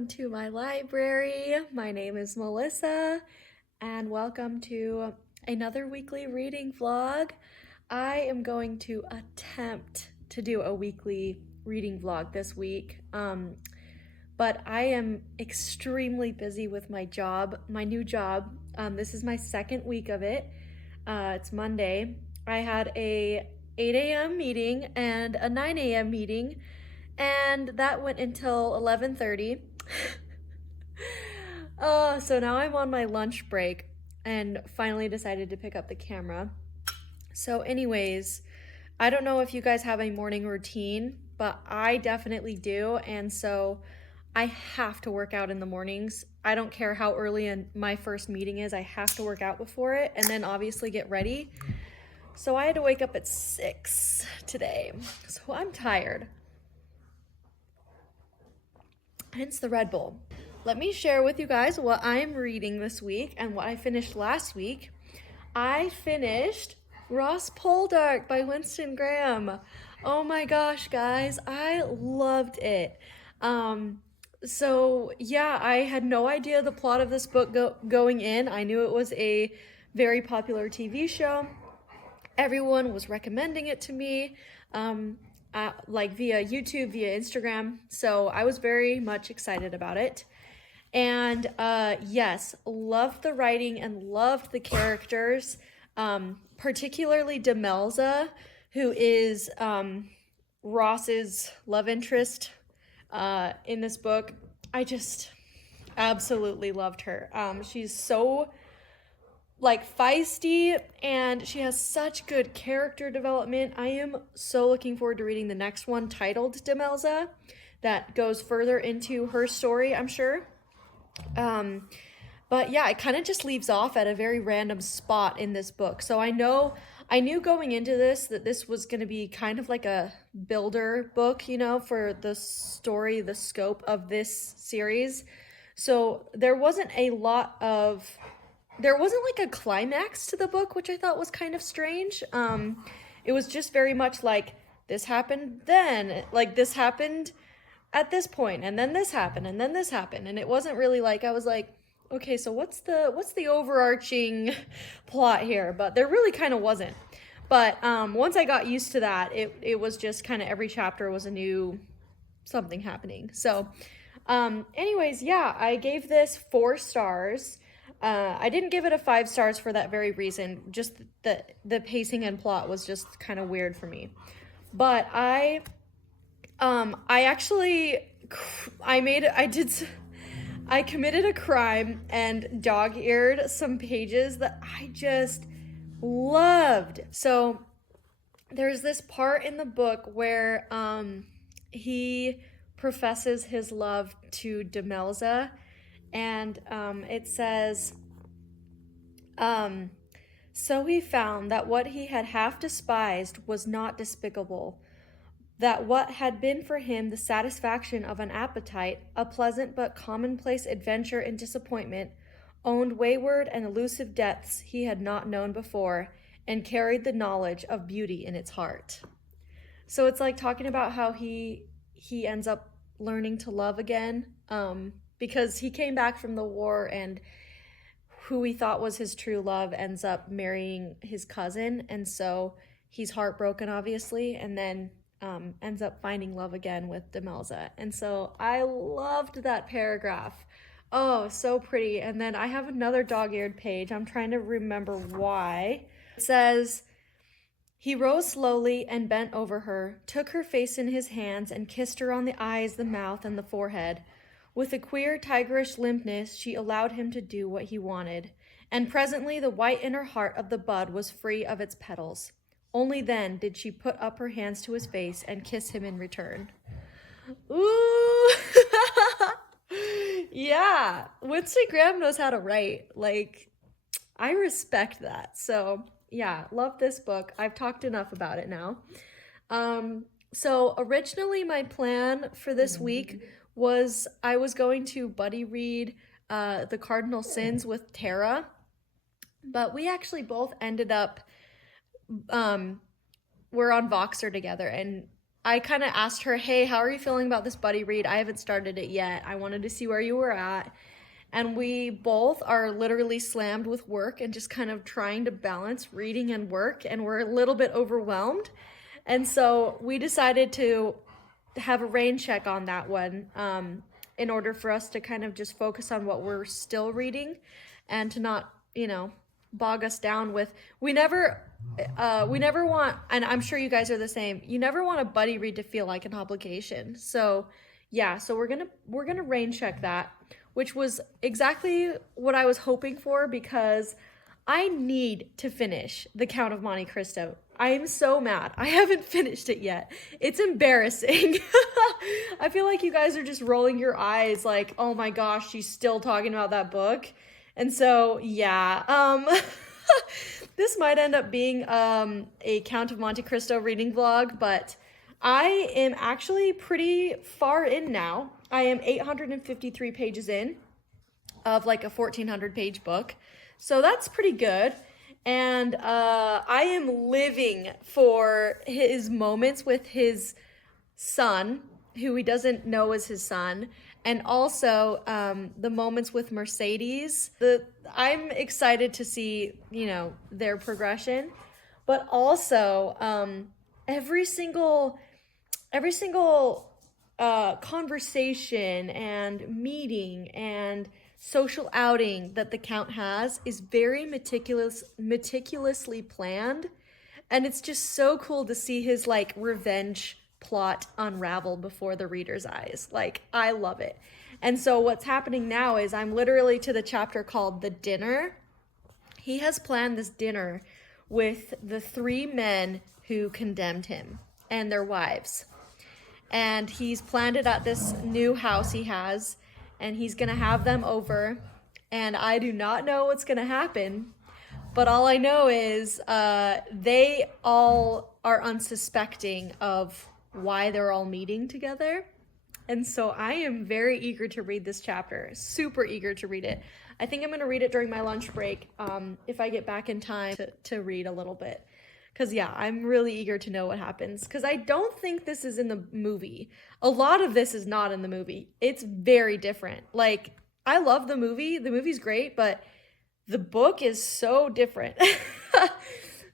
welcome to my library. My name is Melissa, and welcome to another weekly reading vlog. I am going to attempt to do a weekly reading vlog this week, but I am extremely busy with my job, my new job. This is my second week of it. It's Monday. I had a 8 a.m. meeting and a 9 a.m. meeting, and that went until 11:30. So now I'm on my lunch break and finally decided to pick up the camera. So anyways, I don't know if you guys have a morning routine, but I definitely do, and so I have to work out in the mornings. I don't care how early my first meeting is, I have to work out before it and then obviously get ready. So I had to wake up at 6 today, so I'm tired. Hence the Red Bull. Let me share with you guys what I'm reading this week and what I finished last week. I finished Ross Poldark by Winston Graham. Oh my gosh, guys, I loved it. So yeah, I had no idea the plot of this book going in. I knew it was a very popular TV show. Everyone was recommending it to me. Like via YouTube, via Instagram. So I was very much excited about it. And yes, loved the writing and loved the characters, particularly Demelza, who is Ross's love interest in this book. I just absolutely loved her. She's so feisty, and she has such good character development. I am so looking forward to reading the next one titled Demelza that goes further into her story, I'm sure. But yeah, it kind of just leaves off at a very random spot in this book. So I knew going into this that this was going to be kind of like a builder book, for the story, the scope of this series. So there wasn't like a climax to the book, which I thought was kind of strange. It was just very much like, this happened then, like this happened at this point, and then this happened, and then this happened. And it wasn't really like, I was like, okay, so what's the overarching plot here? But there really kind of wasn't. But once I got used to that, it was just kind of every chapter was a new something happening. So anyways, yeah, I gave this 4 stars. I didn't give it a 5 stars for that very reason. Just the pacing and plot was just kind of weird for me. But I committed a crime and dog-eared some pages that I just loved. So there's this part in the book where he professes his love to Demelza. And it says, so he found that what he had half despised was not despicable, that what had been for him the satisfaction of an appetite, a pleasant but commonplace adventure and disappointment, owned wayward and elusive depths he had not known before, and carried the knowledge of beauty in its heart. So it's like talking about how he ends up learning to love again, because he came back from the war, and who he thought was his true love ends up marrying his cousin, and so he's heartbroken, obviously, and then ends up finding love again with Demelza. And so I loved that paragraph. Oh, so pretty. And then I have another dog-eared page. I'm trying to remember why. It says, he rose slowly and bent over her, took her face in his hands, and kissed her on the eyes, the mouth, and the forehead. With a queer tigerish limpness, she allowed him to do what he wanted, and presently the white inner heart of the bud was free of its petals. Only then did she put up her hands to his face and kiss him in return. Ooh! Yeah, Winston Graham knows how to write. I respect that. So yeah, love this book. I've talked enough about it now. So originally my plan for this week was I was going to buddy read The Cardinal Sins with Tara, but we actually both ended up we're on Voxer together, and I kind of asked her, hey, how are you feeling about this buddy read? I haven't started it yet. I wanted to see where you were at. And we both are literally slammed with work and just kind of trying to balance reading and work, and we're a little bit overwhelmed. And so we decided to have a rain check on that one, in order for us to kind of just focus on what we're still reading and to not, bog us down with, we never want, and I'm sure you guys are the same, you never want a buddy read to feel like an obligation. So yeah, so we're gonna rain check that, which was exactly what I was hoping for, because I need to finish The Count of Monte Cristo. I am so mad. I haven't finished it yet. It's embarrassing. I feel like you guys are just rolling your eyes like, oh my gosh, she's still talking about that book. And so, yeah, this might end up being a Count of Monte Cristo reading vlog, but I am actually pretty far in now. I am 853 pages in of like a 1,400 page book. So that's pretty good. And I am living for his moments with his son, who he doesn't know is his son, and also the moments with Mercedes. I'm excited to see, their progression, but also every single conversation and meeting and social outing that the Count has is very meticulously planned, and it's just so cool to see his like revenge plot unravel before the reader's eyes. Like, I love it. And so what's happening now is I'm literally to the chapter called The Dinner. He has planned this dinner with the 3 men who condemned him and their wives. And he's planned it at this new house he has, and he's gonna have them over, and I do not know what's gonna happen, but all I know is they all are unsuspecting of why they're all meeting together. And so I am very eager to read this chapter, super eager to read it. I think I'm gonna read it during my lunch break, if I get back in time to read a little bit. Because, yeah, I'm really eager to know what happens. Because I don't think this is in the movie. A lot of this is not in the movie. It's very different. Like, I love the movie. The movie's great, but the book is so different.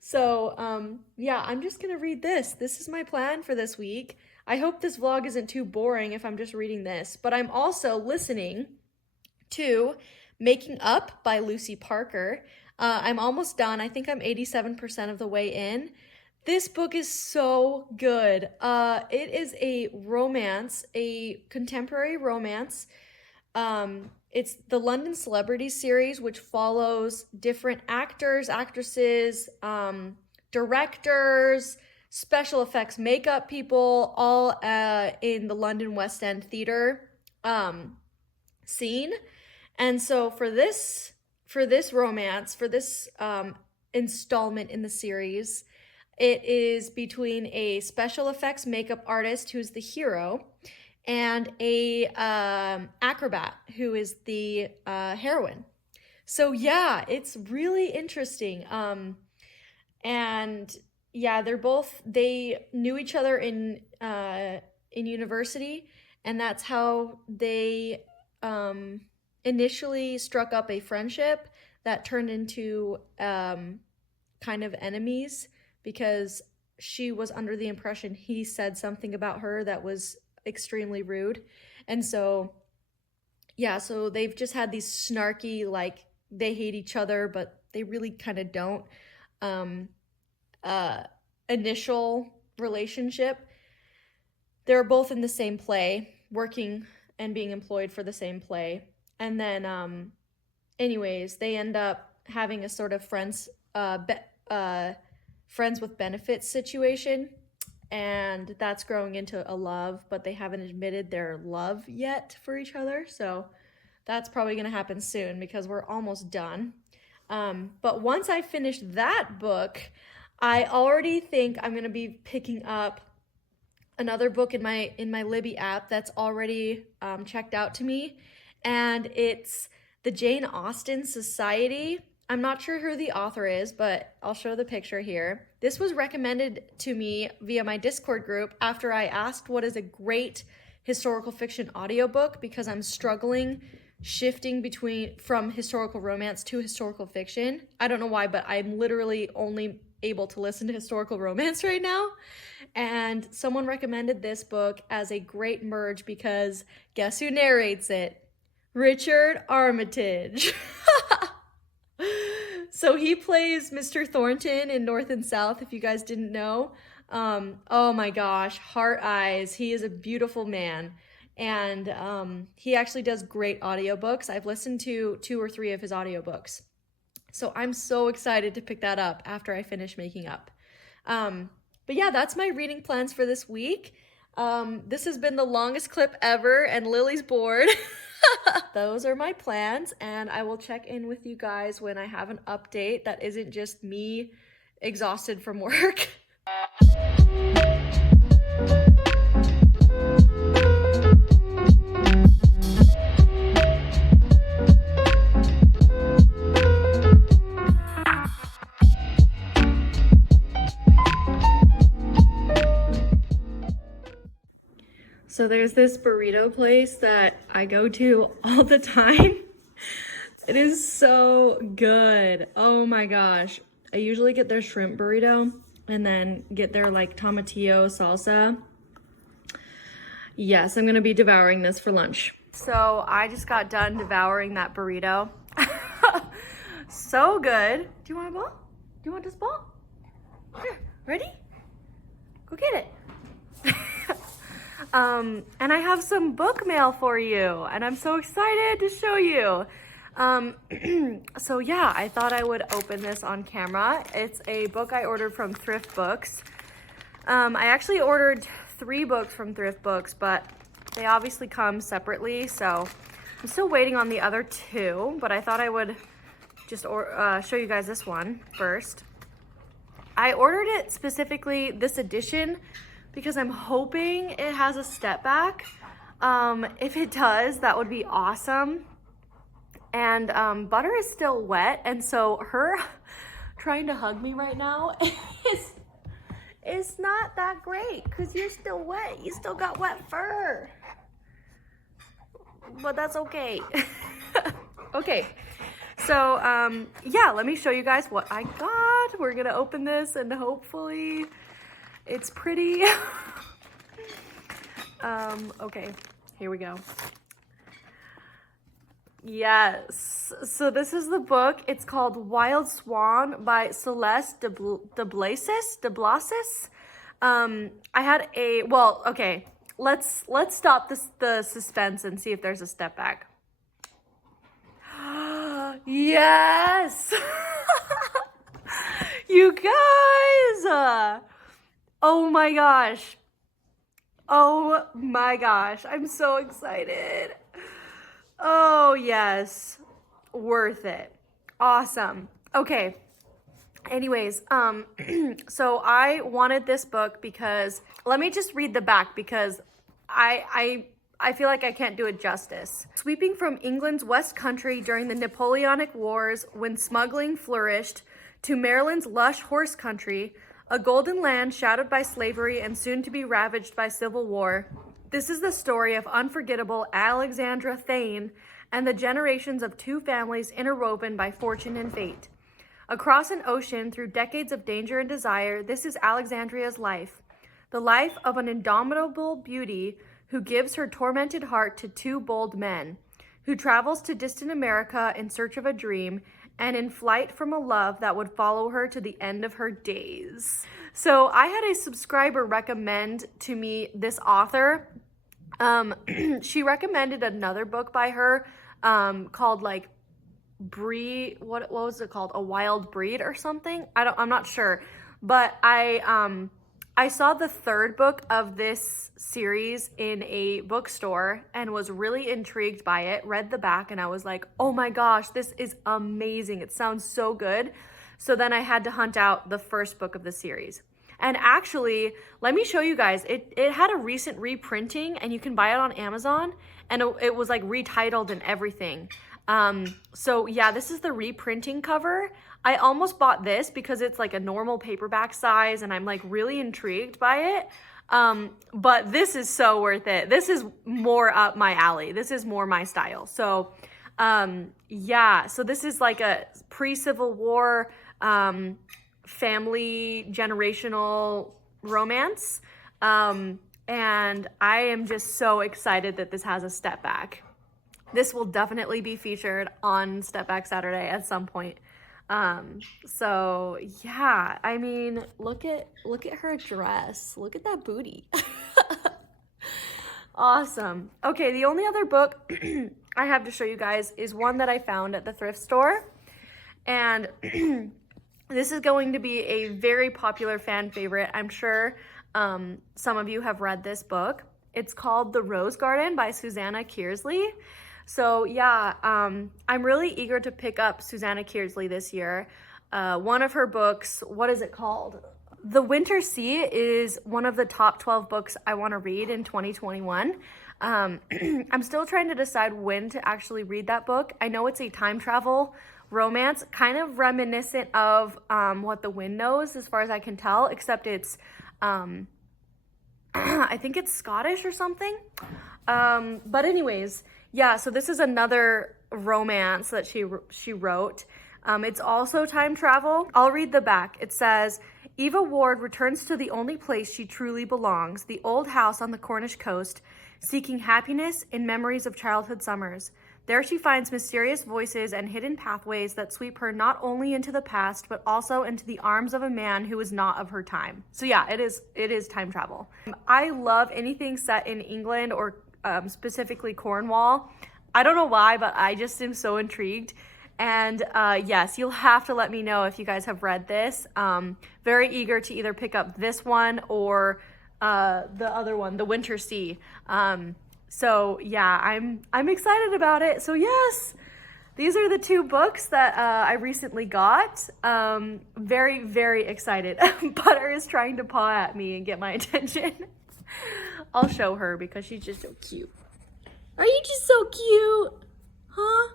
So, yeah, I'm just going to read this. This is my plan for this week. I hope this vlog isn't too boring if I'm just reading this. But I'm also listening to Making Up by Lucy Parker. I'm almost done. I think I'm 87% of the way in. This book is so good. It is a romance, a contemporary romance. It's the London Celebrity series, which follows different actors, actresses, directors, special effects, makeup people, all in the London West End theater scene. And so for this romance, for this installment in the series, it is between a special effects makeup artist who's the hero and a acrobat who is the heroine. So yeah, it's really interesting. And yeah, they knew each other in university, and that's how they initially struck up a friendship that turned into kind of enemies, because she was under the impression he said something about her that was extremely rude. And so, yeah, so they've just had these snarky, like, they hate each other, but they really kind of don't, initial relationship. They're both in the same play, working and being employed for the same play. And then, anyways, they end up having a sort of friends with benefits situation, and that's growing into a love, but they haven't admitted their love yet for each other. So that's probably going to happen soon, because we're almost done. But once I finish that book, I already think I'm going to be picking up another book in my Libby app that's already checked out to me, and it's the Jane Austen Society. I'm not sure who the author is, but I'll show the picture here. This was recommended to me via my Discord group after I asked what is a great historical fiction audiobook, because I'm struggling shifting from historical romance to historical fiction. I don't know why, but I'm literally only able to listen to historical romance right now. And someone recommended this book as a great merge because guess who narrates it? Richard Armitage. So he plays Mr. Thornton in North and South, if you guys didn't know. Oh my gosh, heart eyes. He is a beautiful man. And he actually does great audiobooks. I've listened to 2 or 3 of his audiobooks. So I'm so excited to pick that up after I finish making up. But yeah, that's my reading plans for this week. This has been the longest clip ever, and Lily's bored. Those are my plans, and I will check in with you guys when I have an update that isn't just me exhausted from work. So there's this burrito place that I go to all the time. It is so good. Oh my gosh. I usually get their shrimp burrito and then get their like tomatillo salsa. Yes, I'm gonna be devouring this for lunch. So I just got done devouring that burrito. So good. Do you want a ball? Do you want this ball? Here, ready? Go get it. And I have some book mail for you, and I'm so excited to show you. So yeah, I thought I would open this on camera. It's a book I ordered from Thrift Books. I actually ordered 3 books from Thrift Books, but they obviously come separately, so I'm still waiting on the other 2, but I thought I would just show you guys this one first. I ordered it specifically, this edition, because I'm hoping it has a step back. If it does, that would be awesome. And Butter is still wet, and so her trying to hug me right now is not that great because you're still wet. You still got wet fur. But that's okay. Okay, so yeah, let me show you guys what I got. We're gonna open this and hopefully it's pretty. Okay, here we go. Yes, so this is the book. It's called Wild Swan by Celeste de Blasis. I had a, well, okay, let's stop the suspense and see if there's a step back. Yes! You guys! Oh my gosh. Oh my gosh. I'm so excited. Oh yes. Worth it. Awesome. Okay. Anyways, so I wanted this book because, let me just read the back because I feel like I can't do it justice. Sweeping from England's West Country during the Napoleonic Wars when smuggling flourished to Maryland's lush horse country, a golden land shadowed by slavery and soon to be ravaged by civil war. This is the story of unforgettable Alexandra Thane and the generations of 2 families interwoven by fortune and fate. Across an ocean, through decades of danger and desire, this is Alexandria's life. The life of an indomitable beauty who gives her tormented heart to 2 bold men, who travels to distant America in search of a dream and in flight from a love that would follow her to the end of her days. So I had a subscriber recommend to me this author. She recommended another book by her called like what was it called? A Wild Breed or something? I'm not sure. But I saw the 3rd book of this series in a bookstore and was really intrigued by it, read the back, and I was like, oh my gosh, this is amazing. It sounds so good. So then I had to hunt out the 1st book of the series. And actually, let me show you guys, it had a recent reprinting and you can buy it on Amazon, and it was like retitled and everything. So yeah, this is the reprinting cover. I almost bought this because it's like a normal paperback size and I'm like really intrigued by it. But this is so worth it. This is more up my alley. This is more my style. So, yeah, so this is like a pre-Civil War, family generational romance. And I am just so excited that this has a step back. This will definitely be featured on Step Back Saturday at some point. So yeah, I mean, look at her dress. Look at that booty. Awesome. Okay, the only other book I have to show you guys is one that I found at the thrift store. And this is going to be a very popular fan favorite. I'm sure some of you have read this book. It's called The Rose Garden by Susanna Kearsley. So yeah, I'm really eager to pick up Susanna Kearsley this year. One of her books, what is it called? The Winter Sea is one of the top 12 books I want to read in 2021. I'm still trying to decide when to actually read that book. I know it's a time travel romance, kind of reminiscent of What the Wind Knows, as far as I can tell, except it's, I think it's Scottish or something. But anyways, yeah, so this is another romance that she wrote. It's also time travel. I'll read the back. It says, Eva Ward returns to the only place she truly belongs, the old house on the Cornish coast, seeking happiness in memories of childhood summers. There she finds mysterious voices and hidden pathways that sweep her not only into the past, but also into the arms of a man who is not of her time. So yeah, it is time travel. I love anything set in England or specifically Cornwall. I don't know why, but I just am so intrigued. And yes, you'll have to let me know if you guys have read this. Very eager to either pick up this one or the other one, The Winter Sea. So yeah, I'm excited about it. So yes, these are the two books that I recently got. Very, very excited. Butter is trying to paw at me and get my attention. I'll show her because she's just so cute. Are you just so cute? Huh?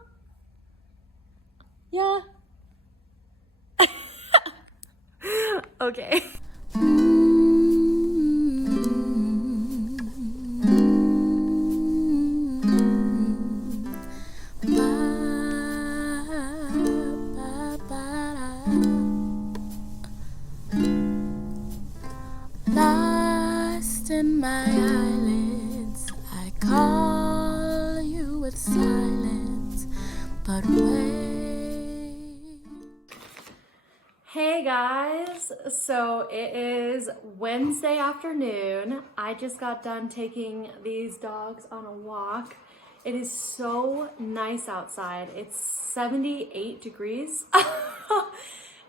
Yeah. Okay. Lost in my eyelids, I call you with silence, but wait. Hey guys, so it is Wednesday afternoon. I just got done taking these dogs on a walk. It is so nice outside. It's 78 degrees.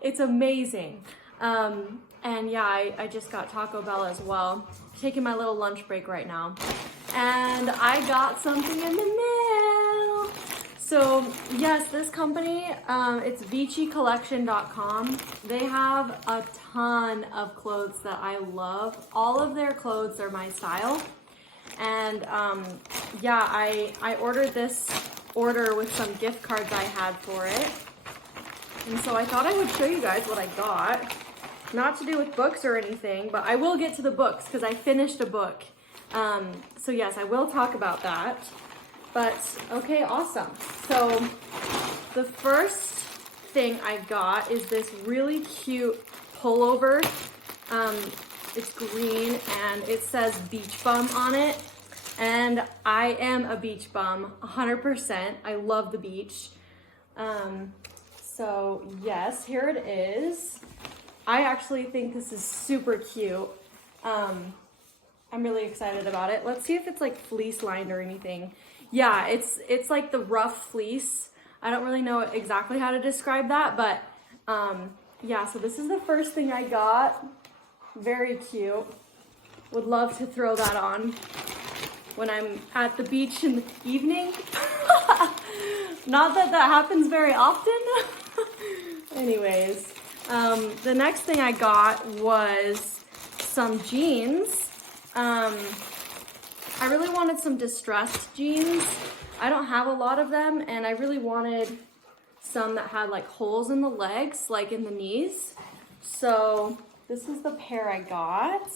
It's amazing. And yeah, I just got Taco Bell as well. Taking my little lunch break right now. And I got something in the mail. So yes, this company, it's ViciCollection.com. They have a ton of clothes that I love. All of their clothes are my style. And yeah, I ordered this order with some gift cards I had for it. And so I thought I would show you guys what I got. Not to do with books or anything, but I will get to the books because I finished a book. So yes, I will talk about that. But okay, awesome. So the first thing I got is this really cute pullover. It's green and it says beach bum on it. And I am a beach bum, 100%. I love the beach. So yes, here it is. I actually think this is super cute. I'm really excited about it. Let's see if it's like fleece lined or anything. Yeah, it's like the rough fleece. I don't really know exactly how to describe that, but yeah, so this is the first thing I got. Very cute. Would love to throw that on when I'm at the beach in the evening. Not that that happens very often. Anyways, the next thing I got was some jeans. I really wanted some distressed jeans. I don't have a lot of them, and I really wanted some that had like holes in the legs, like in the knees. So this is the pair I got.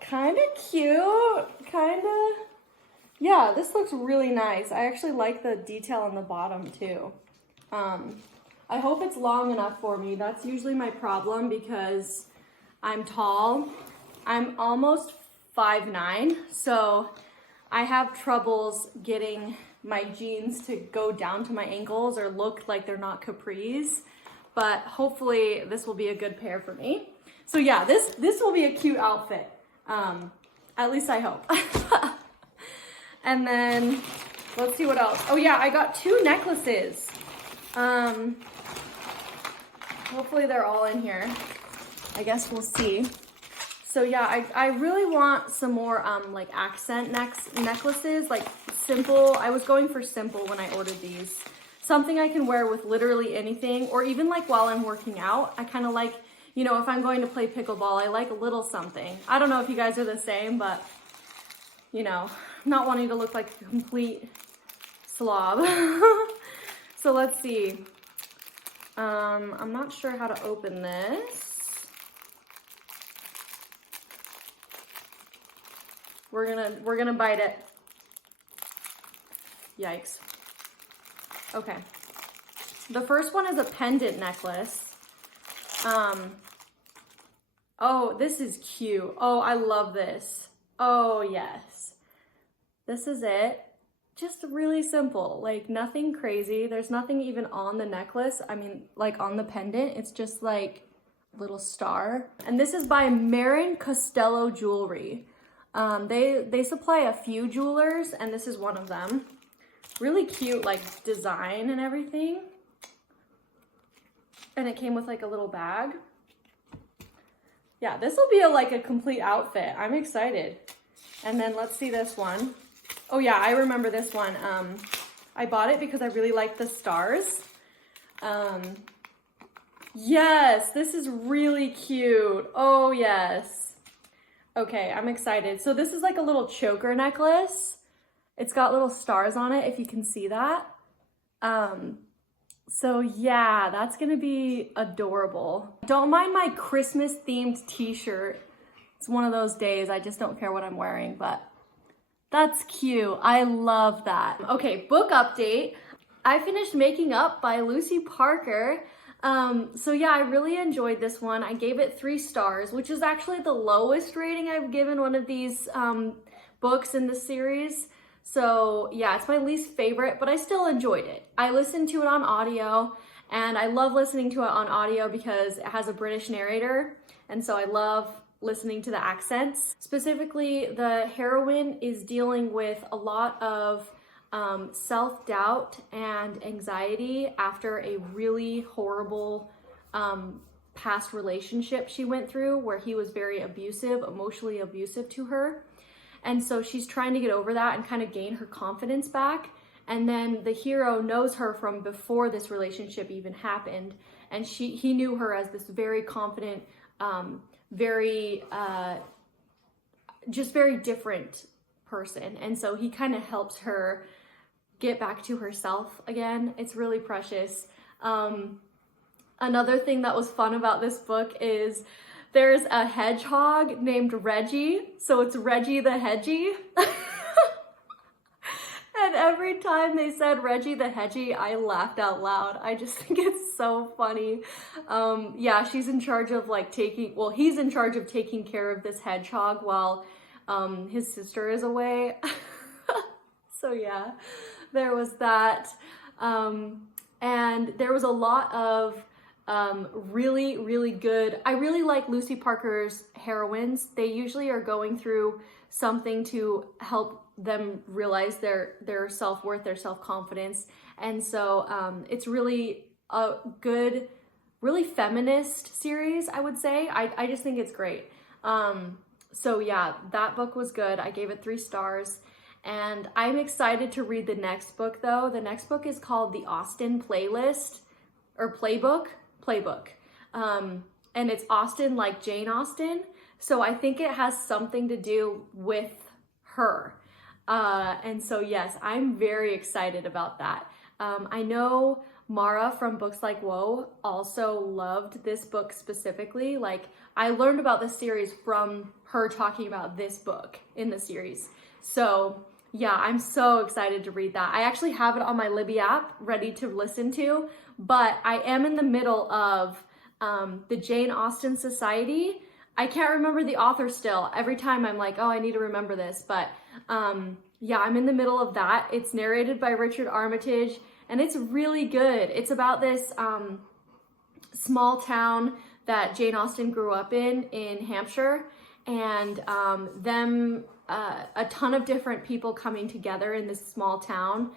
Kind of cute, yeah, this looks really nice. I actually like the detail on the bottom too. I hope it's long enough for me. That's usually my problem because I'm tall. I'm almost 5'9", so I have troubles getting my jeans to go down to my ankles or look like they're not capris, but hopefully this will be a good pair for me. So yeah, this will be a cute outfit. At least I hope. And then let's see what else. Oh yeah, I got 2 necklaces. Hopefully they're all in here. I guess we'll see. So yeah, I really want some more like accent necklaces, like simple. I was going for simple when I ordered these. Something I can wear with literally anything, or even like while I'm working out. I kind of like, you know, if I'm going to play pickleball, I like a little something. I don't know if you guys are the same, but you know, not wanting to look like a complete slob. So let's see. I'm not sure how to open this. We're gonna bite it. Yikes. Okay. The first one is a pendant necklace. Oh, this is cute. Oh, I love this. Oh, yes. This is it. Just really simple, like nothing crazy. There's nothing even on the necklace. I mean, like on the pendant, it's just like a little star. And this is by Marin Costello Jewelry. They supply a few jewelers, and this is one of them. Really cute, like design and everything. And it came with like a little bag. Yeah, this will be like a complete outfit. I'm excited. And then let's see this one. Oh yeah, I remember this one. I bought it because I really like the stars. Yes, this is really cute. Oh yes. Okay, I'm excited. So this is like a little choker necklace. It's got little stars on it, if you can see that. So yeah, that's gonna be adorable. Don't mind my Christmas themed t-shirt. It's one of those days, I just don't care what I'm wearing, but that's cute. I love that. Okay, book update. I finished Making Up by Lucy Parker. So yeah, I really enjoyed this one. I gave it 3 stars, which is actually the lowest rating I've given one of these books in the series. So yeah, it's my least favorite, but I still enjoyed it. I listened to it on audio, and I love listening to it on audio because it has a British narrator, and so I love listening to the accents. Specifically, the heroine is dealing with a lot of self-doubt and anxiety after a really horrible past relationship she went through where he was very abusive, emotionally abusive to her. And so she's trying to get over that and kind of gain her confidence back. And then the hero knows her from before this relationship even happened. And he knew her as this very confident, just very different person. And so he kind of helps her get back to herself again. It's really precious. Another thing that was fun about this book is there's a hedgehog named Reggie. So it's Reggie the Hedgie. And every time they said Reggie the Hedgie, I laughed out loud. I just think it's so funny. Yeah, she's in charge of like he's in charge of taking care of this hedgehog while his sister is away. So yeah, there was that. And there was a lot of really, really good. I really like Lucy Parker's heroines. They usually are going through something to help them realize their self-worth, their self-confidence. And so it's really a good, really feminist series, I would say. I just think it's great. So yeah, that book was good. I gave it 3 stars. And I'm excited to read the next book though. The next book is called The Austen Playlist, or Playbook. And it's Austen like Jane Austen. So I think it has something to do with her. And so yes, I'm very excited about that. I know Mara from Books Like Whoa also loved this book specifically. Like, I learned about this series from her talking about this book in the series. So yeah, I'm so excited to read that. I actually have it on my Libby app ready to listen to, but I am in the middle of the Jane Austen Society. I can't remember the author still. Every time I'm like, oh, I need to remember this, but yeah, I'm in the middle of that. It's narrated by Richard Armitage, and it's really good. It's about this small town that Jane Austen grew up in Hampshire, and a ton of different people coming together in this small town.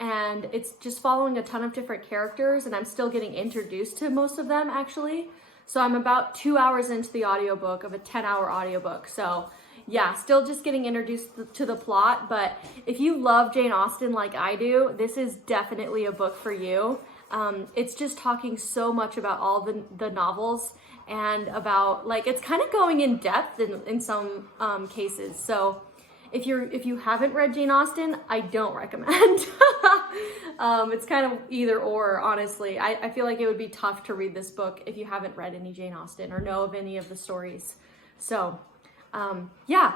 And it's just following a ton of different characters, and I'm still getting introduced to most of them, actually. So I'm about 2 hours into the audiobook of a 10-hour audiobook. So yeah, still just getting introduced to the plot. But if you love Jane Austen like I do, this is definitely a book for you. It's just talking so much about all the novels, and about, like, it's kind of going in depth in some cases. So if you haven't read Jane Austen, I don't recommend. It's kind of either or, honestly. I feel like it would be tough to read this book if you haven't read any Jane Austen or know of any of the stories. So yeah.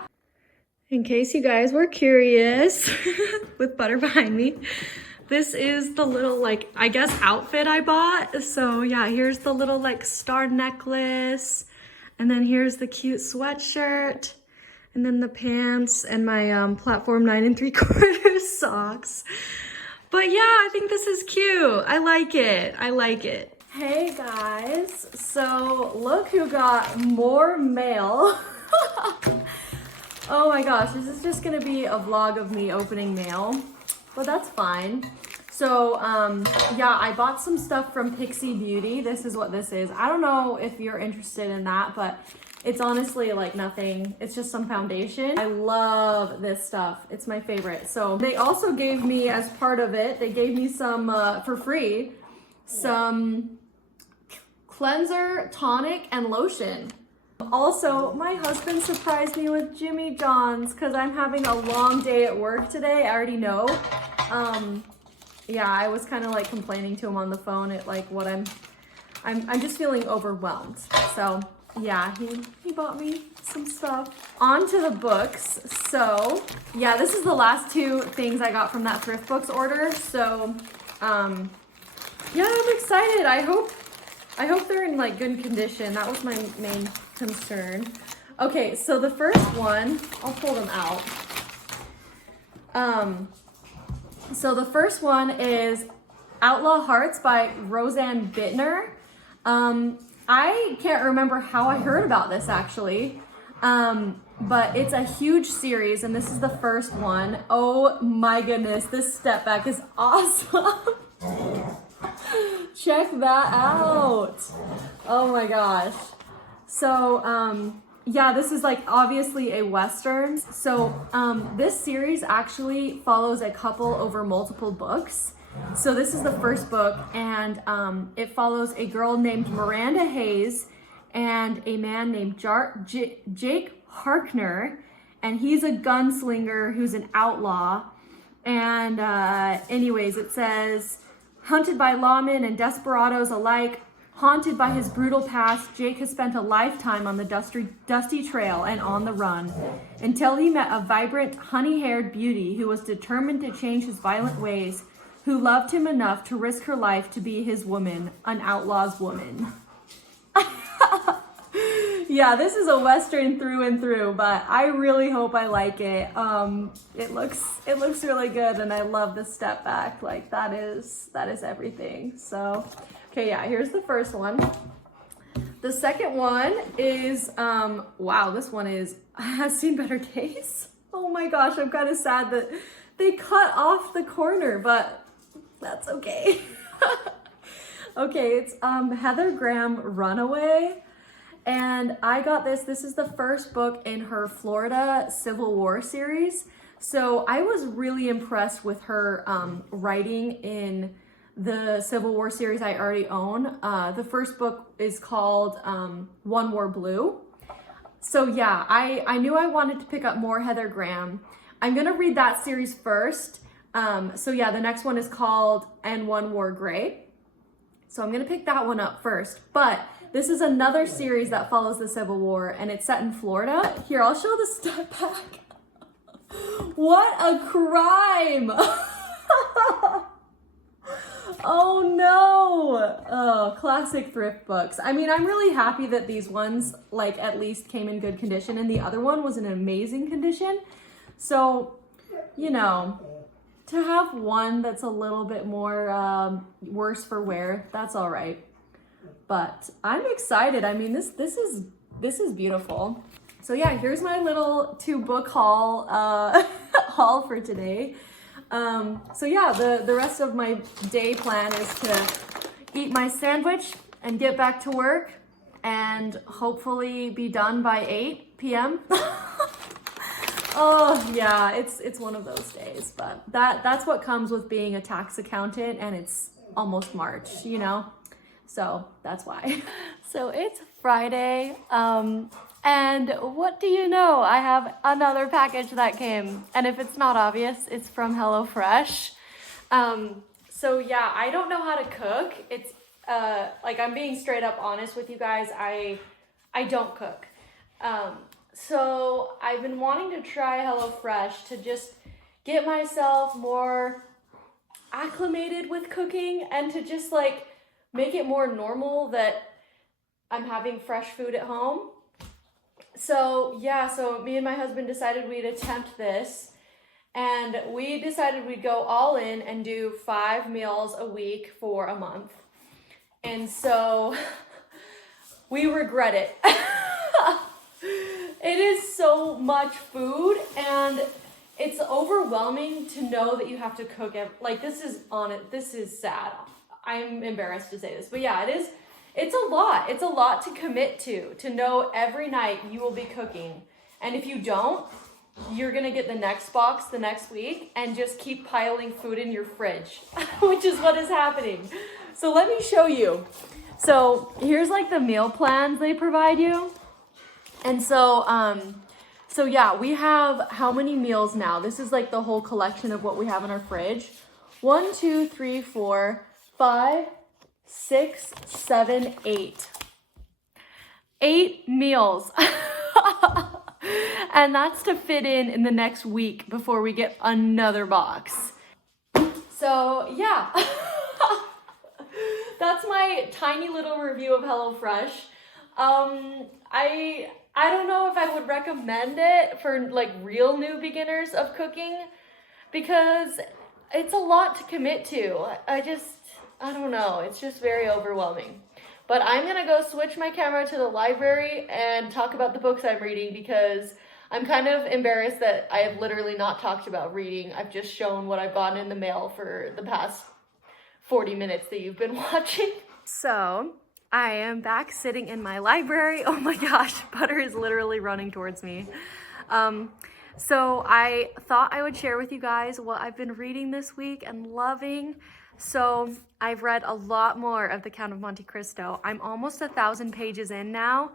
In case you guys were curious, with butter behind me, this is the little, like, I guess outfit I bought. So yeah, here's the little, like, star necklace, and then here's the cute sweatshirt, and then the pants, and my platform 9 3/4 socks. But yeah, I think this is cute. I like it. I like it. Hey guys, so look who got more mail. Oh my gosh, this is just gonna be a vlog of me opening mail, but that's fine. So yeah, I bought some stuff from Pixie Beauty. This is what this is. I don't know if you're interested in that, but it's honestly like nothing. It's just some foundation. I love this stuff. It's my favorite. So they also gave me, as part of it, they gave me some, for free, some cleanser, tonic, and lotion. Also, my husband surprised me with Jimmy John's because I'm having a long day at work today. I already know. Yeah, I was kind of like complaining to him on the phone at like what I'm just feeling overwhelmed. So yeah, he bought me some stuff. On to the books. So yeah, this is the last two things I got from that thrift books order. So yeah, I'm excited. I hope they're in like good condition. That was my main concern. Okay, so the first one, I'll pull them out. So the first one is Outlaw Hearts by Roseanne Bittner. I can't remember how I heard about this actually, but it's a huge series, and this is the first one. Oh my goodness, this step back is awesome. Check that out. Oh my gosh. So yeah, this is like obviously a Western. So this series actually follows a couple over multiple books. So this is the first book, and it follows a girl named Miranda Hayes and a man named Jake Harkner, and he's a gunslinger who's an outlaw. And anyways, it says, hunted by lawmen and desperados alike, haunted by his brutal past, Jake has spent a lifetime on the dusty trail and on the run, until he met a vibrant, honey-haired beauty who was determined to change his violent ways, who loved him enough to risk her life to be his woman, an outlaw's woman. Yeah, this is a Western through and through, but I really hope I like it. It looks really good, and I love the step back. Like, that is everything. So, okay, yeah, here's the first one. The second one is, wow, this one has seen better days. Oh my gosh, I'm kind of sad that they cut off the corner, but that's okay. Okay, it's Heather Graham Runaway. And I got this. This is the first book in her Florida Civil War series. So I was really impressed with her writing in the Civil War series I already own. The first book is called One War Blue. So yeah, I knew I wanted to pick up more Heather Graham. I'm gonna read that series first. So yeah, the next one is called And One Wore Gray. So I'm gonna pick that one up first, but this is another series that follows the Civil War, and it's set in Florida. Here, I'll show the step back. What a crime! Oh no! Oh, classic thrift books. I mean, I'm really happy that these ones, like, at least came in good condition, and the other one was in amazing condition. So, you know, to have one that's a little bit more worse for wear, that's all right. But I'm excited. I mean, this is beautiful. So yeah, here's my little 2-book haul haul for today. So yeah, the rest of my day plan is to eat my sandwich and get back to work and hopefully be done by 8 p.m. Oh yeah, it's one of those days, but that's what comes with being a tax accountant, and it's almost March, you know? So that's why. So it's Friday, and what do you know? I have another package that came, and if it's not obvious, it's from HelloFresh. So yeah, I don't know how to cook. It's like, I'm being straight up honest with you guys. I don't cook. So I've been wanting to try HelloFresh to just get myself more acclimated with cooking and to just like make it more normal that I'm having fresh food at home. So yeah, so me and my husband decided we'd attempt this, and we decided we'd go all in and do 5 meals a week for a month. And so we regret it. It is so much food, and it's overwhelming to know that you have to cook it. Like, this is sad. I'm embarrassed to say this, but yeah, it's a lot. It's a lot to commit to know every night you will be cooking. And if you don't, you're gonna get the next box the next week and just keep piling food in your fridge, which is what is happening. So let me show you. So here's like the meal plans they provide you. And so yeah, we have how many meals now? This is like the whole collection of what we have in our fridge. 1, 2, 3, 4, 5, 6, 7, 8. 8 meals. And that's to fit in the next week before we get another box. So yeah, that's my tiny little review of HelloFresh. I don't know if I would recommend it for like real new beginners of cooking, because it's a lot to commit to. I don't know. It's just very overwhelming. But I'm going to go switch my camera to the library and talk about the books I'm reading, because I'm kind of embarrassed that I have literally not talked about reading. I've just shown what I've gotten in the mail for the past 40 minutes that you've been watching. So I am back sitting in my library. Oh my gosh, Butter is literally running towards me. So I thought I would share with you guys what I've been reading this week and loving. So I've read a lot more of The Count of Monte Cristo. I'm almost 1,000 pages in now.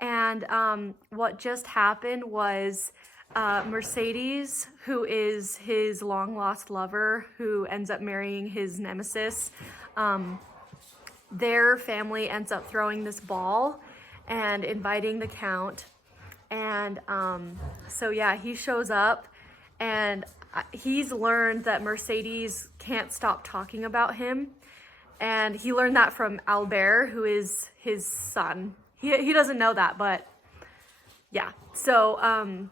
And what just happened was Mercedes, who is his long lost lover, who ends up marrying his nemesis, their family ends up throwing this ball and inviting the Count. And so yeah, he shows up, and he's learned that Mercedes can't stop talking about him. And he learned that from Albert, who is his son. He doesn't know that, but yeah. So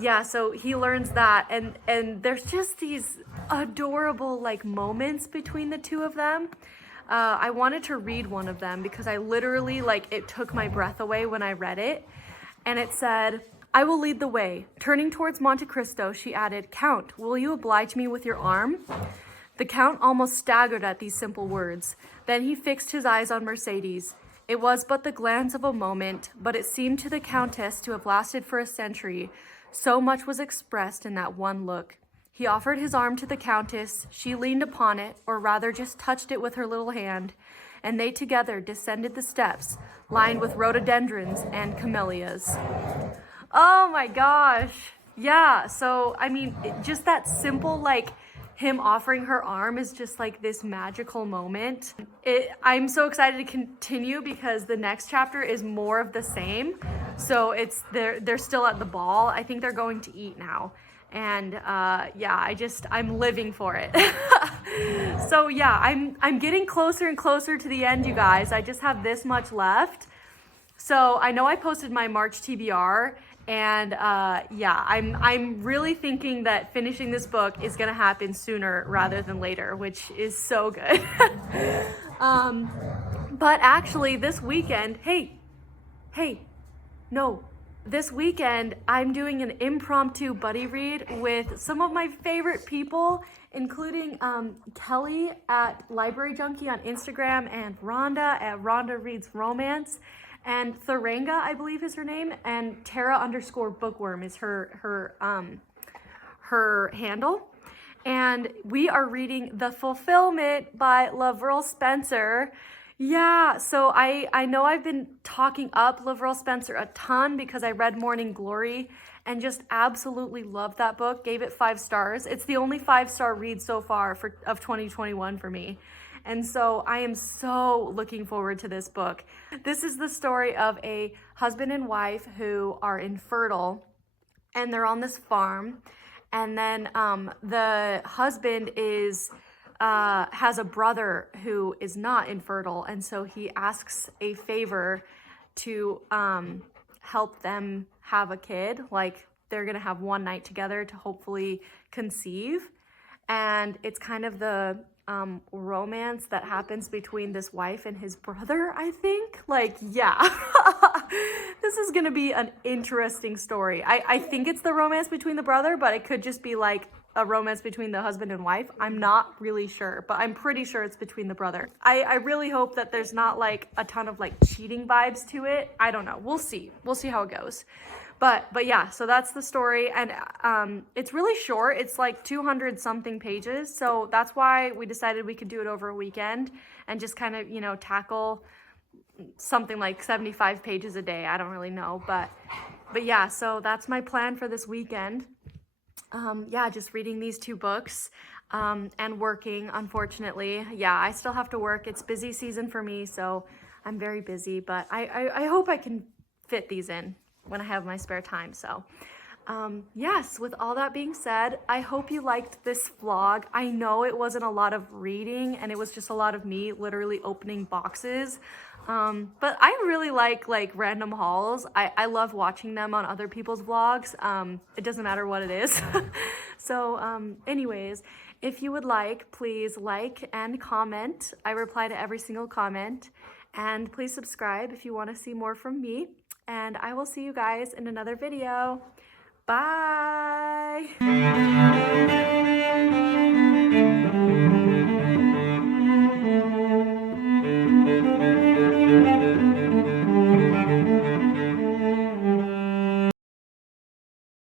yeah, so he learns that, and there's just these adorable like moments between the two of them. I wanted to read one of them because I literally, like, it took my breath away when I read it. And it said, "I will lead the way." Turning towards Monte Cristo, she added, "Count, will you oblige me with your arm?" The Count almost staggered at these simple words. Then he fixed his eyes on Mercedes. It was but the glance of a moment, but it seemed to the Countess to have lasted for a century. So much was expressed in that one look. He offered his arm to the Countess. She leaned upon it, or rather just touched it with her little hand, and they together descended the steps, lined with rhododendrons and camellias. Oh my gosh. Yeah, so I mean, just that simple, like him offering her arm is just like this magical moment. I'm so excited to continue because the next chapter is more of the same. So it's they're still at the ball. I think they're going to eat now. And yeah, I'm living for it. So yeah, I'm getting closer and closer to the end, you guys. I just have this much left. So I know I posted my March TBR, and yeah, I'm really thinking that finishing this book is gonna happen sooner rather than later, which is so good. But actually, this weekend, hey, no, this weekend I'm doing an impromptu buddy read with some of my favorite people, including Kelly at Library Junkie on Instagram and Rhonda at Rhonda Reads Romance. And Thurenga, I believe is her name, and Tara_bookworm is her handle. And we are reading The Fulfillment by Lavrell Spencer. Yeah, so I know I've been talking up Lavrell Spencer a ton because I read Morning Glory and just absolutely loved that book. Gave it 5 stars. It's the only 5-star read so far of 2021 for me. And so I am so looking forward to this book. This is the story of a husband and wife who are infertile, and they're on this farm. And then the husband has a brother who is not infertile, and so he asks a favor to help them have a kid. Like, they're gonna have one night together to hopefully conceive. And it's kind of the romance that happens between this wife and his brother, I think. Like, yeah. This is gonna be an interesting story. I think it's the romance between the brother, but it could just be like a romance between the husband and wife. I'm not really sure, but I'm pretty sure it's between the brother. I really hope that there's not like a ton of like cheating vibes to it. I don't know. We'll see how it goes. But yeah, so that's the story, and it's really short. It's like 200 something pages, so that's why we decided we could do it over a weekend and just kind of, you know, tackle something like 75 pages a day. I don't really know, but yeah, so that's my plan for this weekend. Yeah, just reading these 2 books and working, unfortunately. Yeah, I still have to work. It's busy season for me, so I'm very busy, but I hope I can fit these in when I have my spare time. So yes, with all that being said, I hope you liked this vlog. I know it wasn't a lot of reading and it was just a lot of me literally opening boxes. But I really like random hauls. I love watching them on other people's vlogs. It doesn't matter what it is. So anyways, if you would like, please like and comment. I reply to every single comment. And please subscribe if you want to see more from me. And I will see you guys in another video. Bye!